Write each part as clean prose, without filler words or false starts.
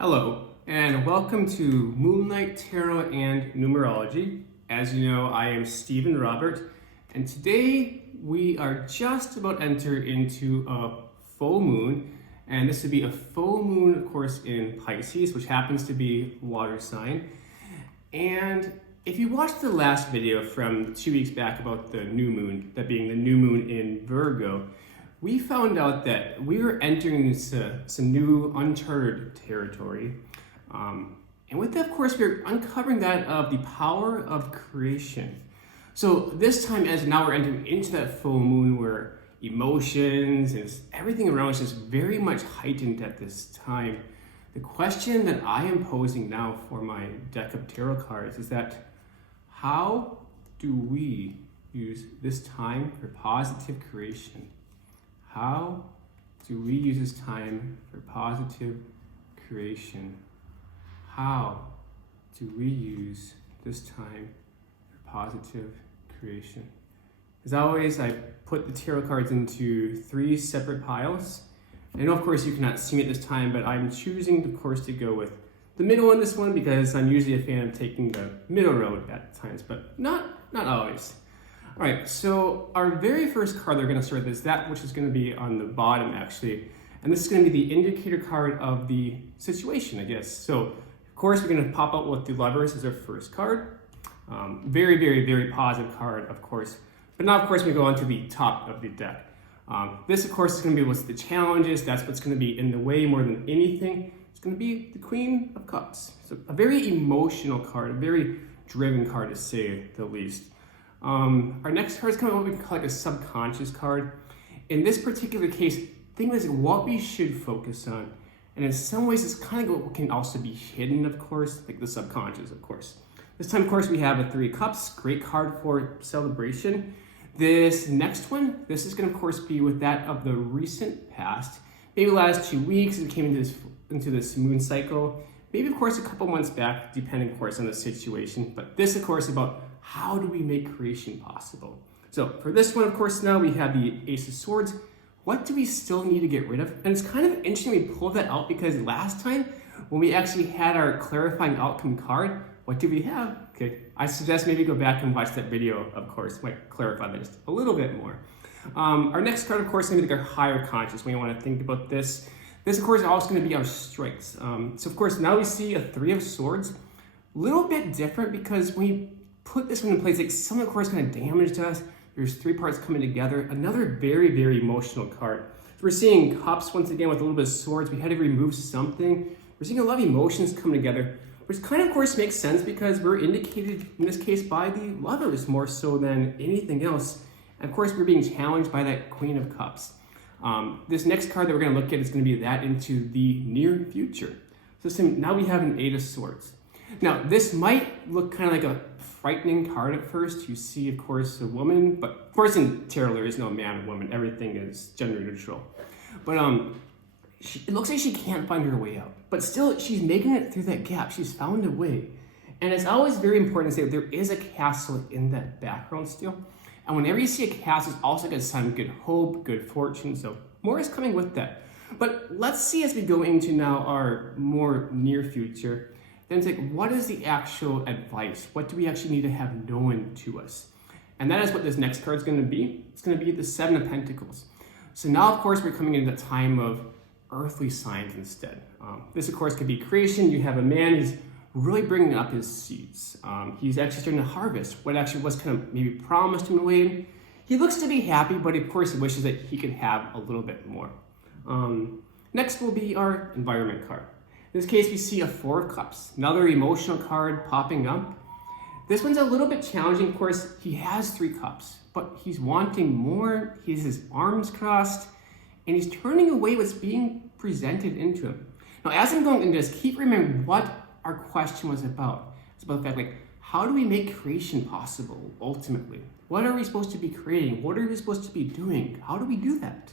Hello, and welcome to Moonlight Tarot and Numerology. As you know, I am Stephen Robert, and today we are just about to enter into a full moon, and this would be a full moon, of course, in Pisces, which happens to be water sign. And if you watched the last video from 2 weeks back about the new moon, that being the new moon in Virgo, we found out that we were entering into some new uncharted territory. And with that, of course, we're uncovering that of the power of creation. So this time, as now we're entering into that full moon where emotions and everything around us is very much heightened at this time, the question that I am posing now for my deck of tarot cards is that how do we use this time for positive creation? How do we use this time for positive creation? How do we use this time for positive creation? As always, I put the tarot cards into 3 separate piles. I know, of course, you cannot see me at this time, but I'm choosing, of course, to go with the middle on this one because I'm usually a fan of taking the middle road at times, but not always. All right, so our very first card they're going to start with is that which is going to be on the bottom, actually. And this is going to be the indicator card of the situation, I guess. So, of course, we're going to pop out with the Lovers as our first card. Very, very, very positive card, of course. But now, of course, we go on to the top of the deck. This, of course, is going to be what's the challenges. That's what's going to be in the way more than anything. It's going to be the Queen of Cups. So a very emotional card, a very driven card, to say the least. Our next card is kind of what we can call like a subconscious card. In this particular case, think of it as what we should focus on. And in some ways, it's kind of what can also be hidden, of course, like the subconscious, of course. This time, of course, we have a 3 of Cups, great card for celebration. This next one, this is going to, of course, be with that of the recent past. Maybe the last 2 weeks, it came into this moon cycle. Maybe, of course, a couple months back, depending, of course, on the situation. But this, of course, about how do we make creation possible? So for this one, of course, now we have the Ace of Swords. What do we still need to get rid of? And it's kind of interesting we pulled that out because last time when we actually had our clarifying outcome card, what did we have? Okay, I suggest maybe go back and watch that video, of course, might clarify that just a little bit more. Our next card, of course, is going to be our higher conscious. We want to think about this. This, of course, is also going to be our strengths. So, of course, now we see a 3 of Swords. A little bit different because when we put this one in place, like some, of course, kind of damaged us. There's 3 parts coming together. Another very, very emotional card. So we're seeing Cups once again with a little bit of Swords. We had to remove something. We're seeing a lot of emotions come together, which kind of course, makes sense because we're indicated, in this case, by the Lovers more so than anything else. And of course, we're being challenged by that Queen of Cups. This next card that we're going to look at is going to be that into the near future. So now we have an 8 of Swords. Now, this might look kind of like a frightening card at first. You see, of course, a woman, but of course in tarot there is no man or woman. Everything is gender neutral. But it looks like she can't find her way out. But still, she's making it through that gap. She's found a way. And it's always very important to say that there is a castle in that background still. And whenever you see a castle, it's also going to sign good hope, good fortune. So more is coming with that. But let's see as we go into now our more near future. Then it's like, what is the actual advice? What do we actually need to have known to us? And that is what this next card is going to be. It's going to be the 7 of Pentacles. So now, of course, we're coming into the time of earthly signs instead. This, of course, could be creation. You have a man who's really bringing up his seeds. He's actually starting to harvest what actually was kind of maybe promised him in a way. He looks to be happy, but of course, he wishes that he could have a little bit more. Next will be our environment card. In this case, we see a 4 of Cups, another emotional card popping up. This one's a little bit challenging. Of course, he has 3 cups, but he's wanting more. He has his arms crossed, and he's turning away what's being presented into him. Now, as I'm going into this, keep remembering what our question was about. It's about the fact, like, how do we make creation possible, ultimately? What are we supposed to be creating? What are we supposed to be doing? How do we do that?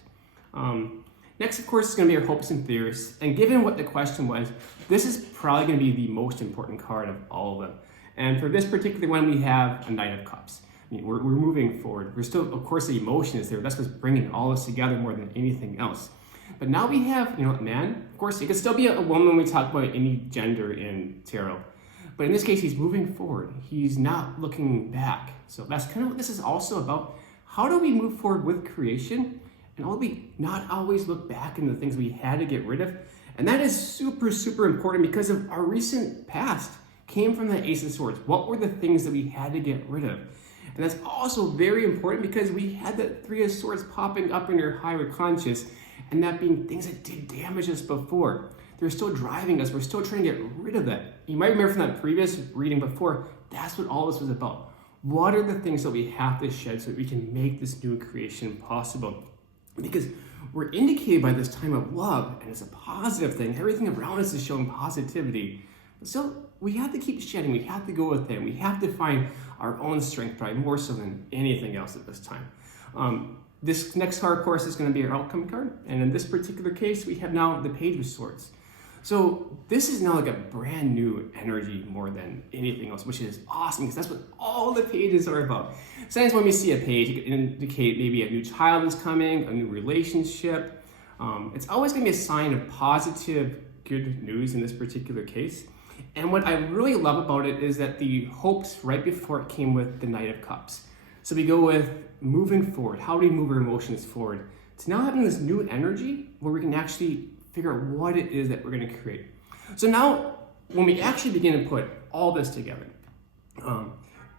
Next, of course, is going to be our hopes and fears. And given what the question was, this is probably going to be the most important card of all of them. And for this particular one, we have a Knight of Cups. I mean, we're moving forward. We're still, of course, the emotion is there. That's what's bringing all this together more than anything else. But now we have, a man Of course, it could still be a woman when we talk about any gender in tarot. But in this case, he's moving forward. He's not looking back. So that's kind of what this is also about. How do we move forward with creation? And will we not always look back in the things we had to get rid of? And that is super, super important because of our recent past came from the Ace of Swords. What were the things that we had to get rid of? And that's also very important because we had that Three of Swords popping up in your higher conscious, and that being things that did damage us before. They're still driving us. We're still trying to get rid of that. You might remember from that previous reading before, that's what all this was about. What are the things that we have to shed so that we can make this new creation possible? Because we're indicated by this time of love, and it's a positive thing. Everything around us is showing positivity. But still, we have to keep shedding. We have to go within. We have to find our own strength, probably more so than anything else at this time. This next card, of course, is going to be our outcome card. And in this particular case, we have now the Page of Swords. So this is now like a brand new energy more than anything else, which is awesome because that's what all the pages are about. Sometimes when we see a page, it can indicate maybe a new child is coming, a new relationship. It's always going to be a sign of positive, good news in this particular case. And what I really love about it is that the hopes right before it came with the Knight of Cups. So we go with moving forward. How do we move our emotions forward? To now having this new energy where we can actually figure out what it is that we're going to create. So now, when we actually begin to put all this together,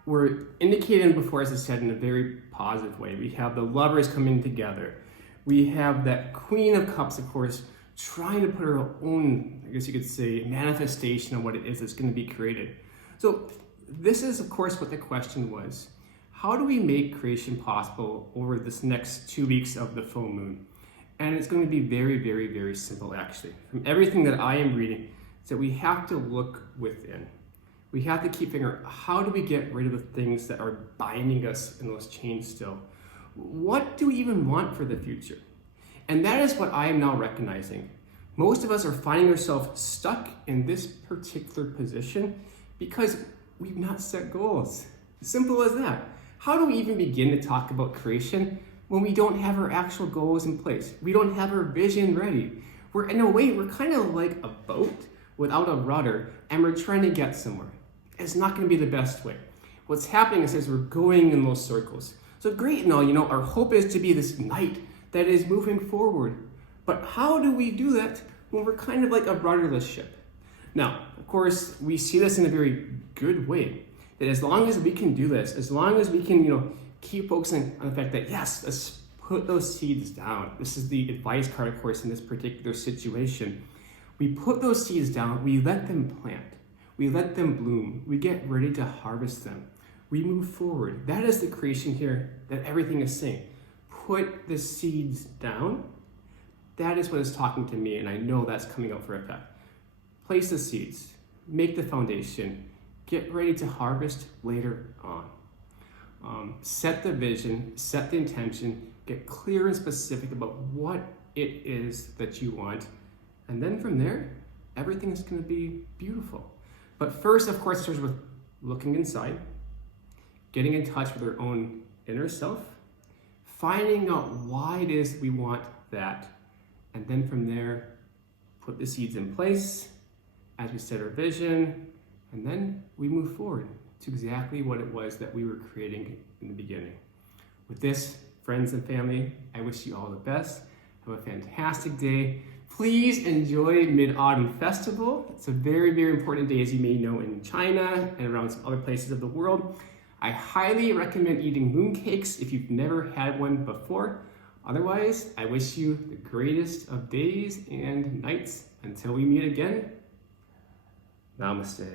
we're indicating before, as I said, in a very positive way. We have the lovers coming together. We have that Queen of Cups, of course, trying to put her own, I guess you could say, manifestation of what it is that's going to be created. So this is, of course, what the question was. How do we make creation possible over this next 2 weeks of the full moon? And it's going to be very, very, very simple, actually. From everything that I am reading, is that we have to look within. We have to keep figuring out, how do we get rid of the things that are binding us in those chains still? What do we even want for the future? And that is what I am now recognizing. Most of us are finding ourselves stuck in this particular position because we've not set goals. Simple as that. How do we even begin to talk about creation when we don't have our actual goals in place? We don't have our vision ready. In a way, we're kind of like a boat without a rudder, and we're trying to get somewhere. It's not going to be the best way. What's happening is we're going in those circles. So great and all, our hope is to be this knight that is moving forward. But how do we do that when we're kind of like a rudderless ship? Now, of course, we see this in a very good way. That as long as we can do this, as long as we can, keep focusing on the fact that, yes, let's put those seeds down. This is the advice card, of course, in this particular situation. We put those seeds down, we let them plant, we let them bloom, we get ready to harvest them. We move forward. That is the creation here that everything is saying. Put the seeds down. That is what is talking to me, and I know that's coming out for effect. Place the seeds, make the foundation, get ready to harvest later on. Set the vision, set the intention, get clear and specific about what it is that you want. And then from there, everything is going to be beautiful. But first, of course, it starts with looking inside, getting in touch with our own inner self, finding out why it is we want that. And then from there, put the seeds in place as we set our vision, and then we move forward to exactly what it was that we were creating in the beginning. With this, friends and family, I wish you all the best. Have a fantastic day. Please enjoy Mid-Autumn Festival. It's a very, very important day, as you may know, in China and around some other places of the world. I highly recommend eating mooncakes if you've never had one before. Otherwise, I wish you the greatest of days and nights. Until we meet again, Namaste.